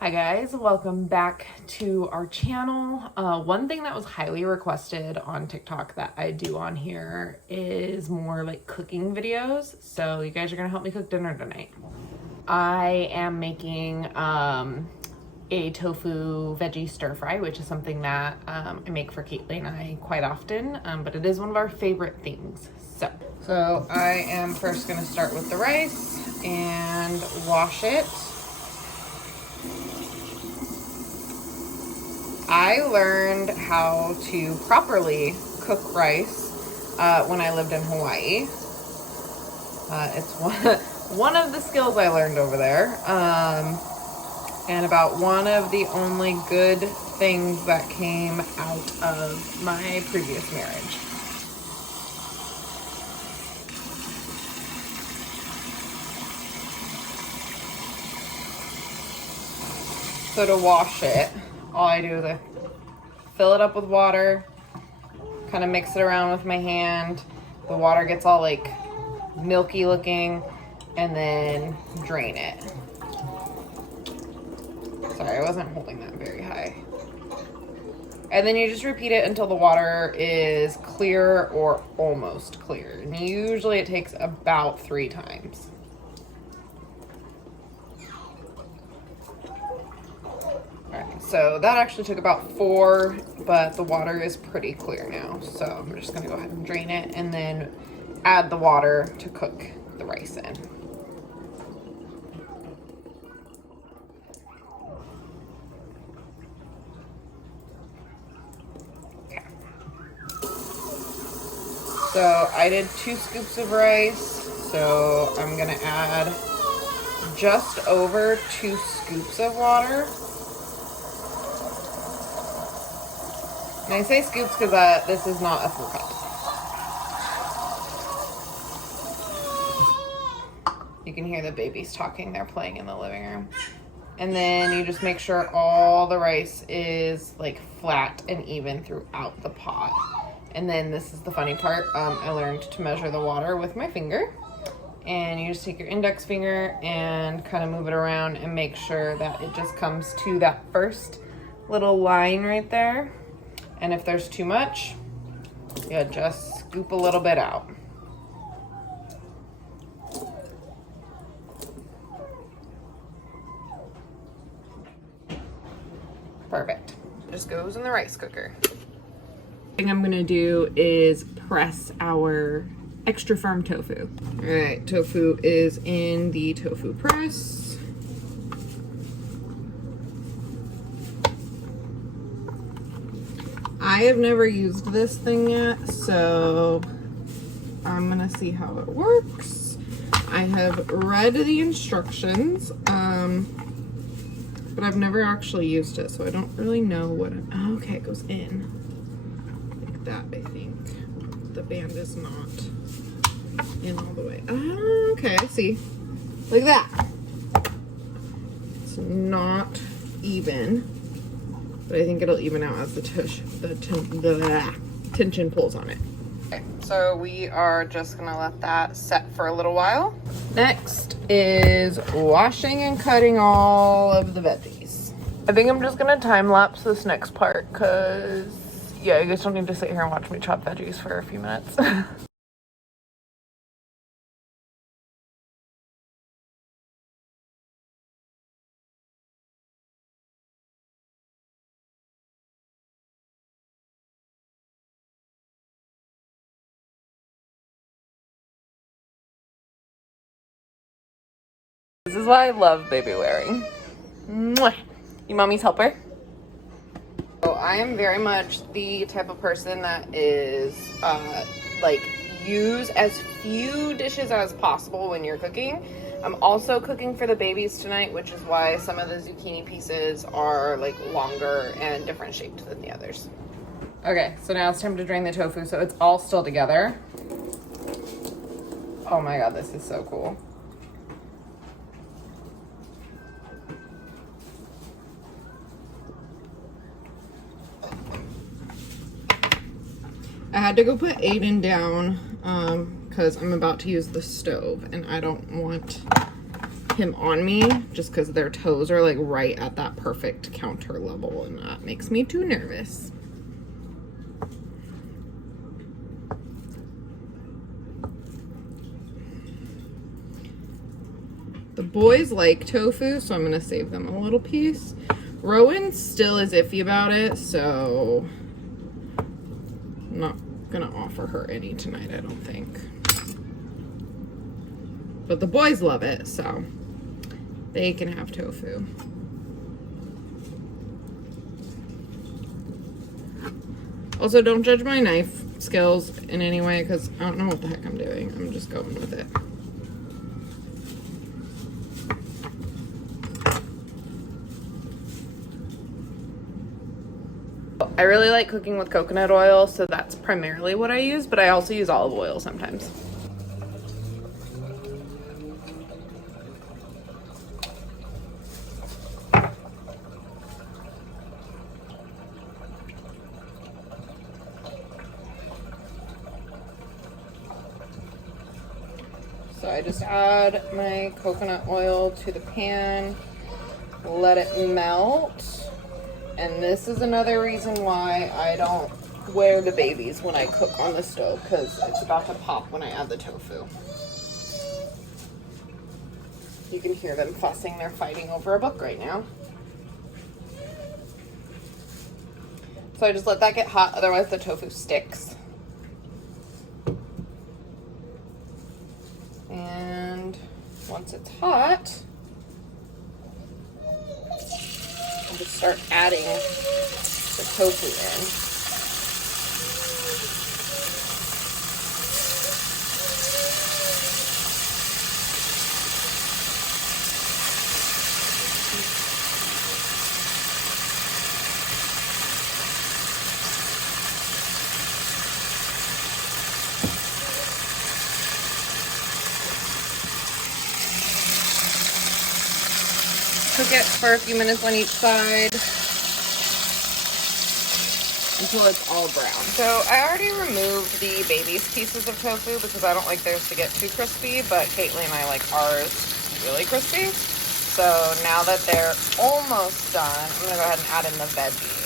Hi guys, welcome back to our channel. One thing that was highly requested on TikTok that I do on here is more like cooking videos. So you guys are gonna help me cook dinner tonight. I am making a tofu veggie stir fry, which is something that I make for Kaitlee and I quite often, but it is one of our favorite things. So I am first gonna start with the rice and wash it. I learned how to properly cook rice when I lived in Hawaii. It's one of the skills I learned over there, and about one of the only good things that came out of my previous marriage. So to wash it, all I do is I fill it up with water, kind of mix it around with my hand. The water gets all like milky looking, and then drain it. Sorry, I wasn't holding that very high. And then you just repeat it until the water is clear or almost clear. And usually it takes about 3 times. So that actually took about 4, but the water is pretty clear now. So I'm just gonna go ahead and drain it and then add the water to cook the rice in. Okay. So I did 2 scoops of rice. So I'm gonna add just over 2 scoops of water. And I say scoops because this is not a full cup. You can hear the babies talking. They're playing in the living room. And then you just make sure all the rice is like flat and even throughout the pot. And then this is the funny part. I learned to measure the water with my finger. And you just take your index finger and kind of move it around and make sure that it just comes to that first little line right there. And if there's too much, you just scoop a little bit out. Perfect. Just goes in the rice cooker. The thing I'm gonna do is press our extra firm tofu. All right, tofu is in the tofu press. I have never used this thing yet, so I'm gonna see how it works. I have read the instructions, but I've never actually used it, so I don't really know what oh, okay, it goes in like that, I think. The band is not in all the way. Oh, okay, I see. Like that. It's not even, but I think it'll even out as the tension pulls on it. Okay, so we are just gonna let that set for a little while. Next is washing and cutting all of the veggies. I think I'm just gonna time lapse this next part because, yeah, you guys don't need to sit here and watch me chop veggies for a few minutes. This is why I love baby wearing. Mwah. You mommy's helper? So I am very much the type of person that is like use as few dishes as possible when you're cooking. I'm also cooking for the babies tonight, which is why some of the zucchini pieces are like longer and different shaped than the others. Okay, so now it's time to drain the tofu so it's all still together. Oh my god, this is so cool. I had to go put Aiden down because I'm about to use the stove and I don't want him on me just because their toes are like right at that perfect counter level, and that makes me too nervous. The boys like tofu, so I'm gonna save them a little piece. Rowan still is iffy about it, so I'm not gonna offer her any tonight, I don't think. But the boys love it, so they can have tofu. Also, don't judge my knife skills in any way, because I don't know what the heck I'm doing. I'm just going with it. I really like cooking with coconut oil, so that's primarily what I use, but I also use olive oil sometimes. So I just add my coconut oil to the pan, let it melt. And this is another reason why I don't wear the babies when I cook on the stove, because it's about to pop when I add the tofu. You can hear them fussing. They're fighting over a book right now. So I just let that get hot, otherwise the tofu sticks. And once it's hot, I'll just start adding the tofu in. Cook it for a few minutes on each side until it's all brown. So I already removed the baby's pieces of tofu because I don't like theirs to get too crispy, but Kaitlee and I like ours really crispy. So now that they're almost done, I'm gonna go ahead and add in the veggies.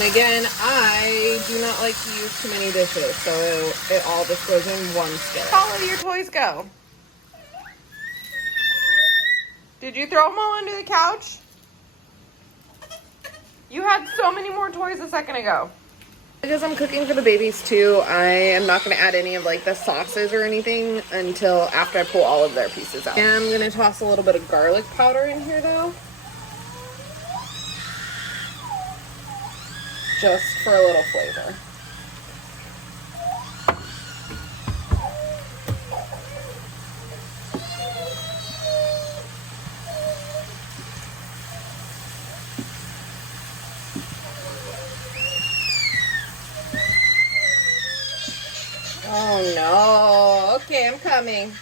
And again, I do not like to use too many dishes, so it all just goes in one skillet. How did your toys go? Did you throw them all under the couch? You had so many more toys a second ago. Because I'm cooking for the babies too, I am not going to add any of like the sauces or anything until after I pull all of their pieces out. And I'm going to toss a little bit of garlic powder in here though. Just for a little flavor. Oh no. Okay, I'm coming.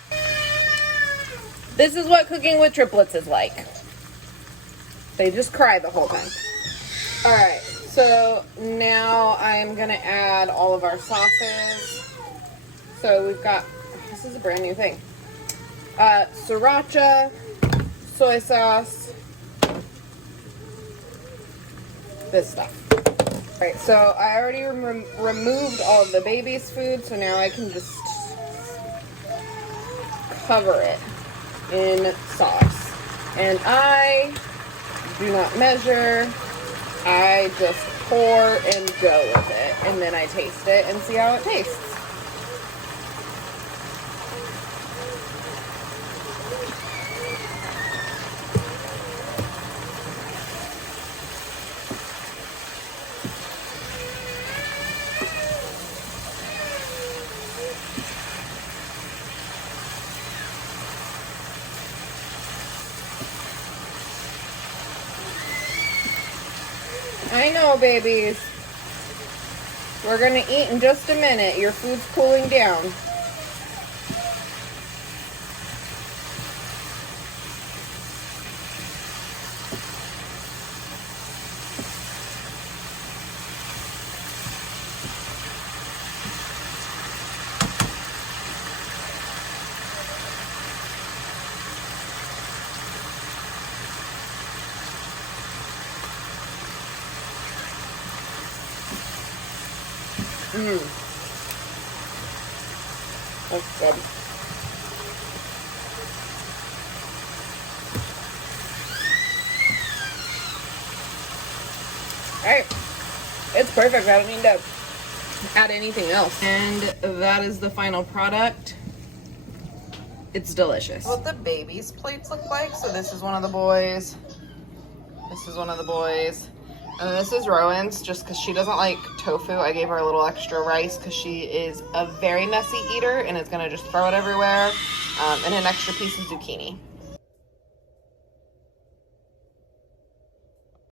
This is what cooking with triplets is like. They just cry the whole time. Alright. So now I'm going to add all of our sauces. So we've got, this is a brand new thing. Sriracha, soy sauce, this stuff. Alright, so I already removed all of the baby's food, so now I can just cover it in sauce. And I do not measure, I just pour and go with it, and then I taste it and see how it tastes. I know, babies. We're gonna eat in just a minute. Your food's cooling down. That's good. Alright. It's perfect. I don't need to add anything else. And that is the final product. It's delicious. What the baby's plates look like. So this is one of the boys. This is one of the boys. And this is Rowan's, just because she doesn't like tofu. I gave her a little extra rice because she is a very messy eater and is going to just throw it everywhere. And an extra piece of zucchini.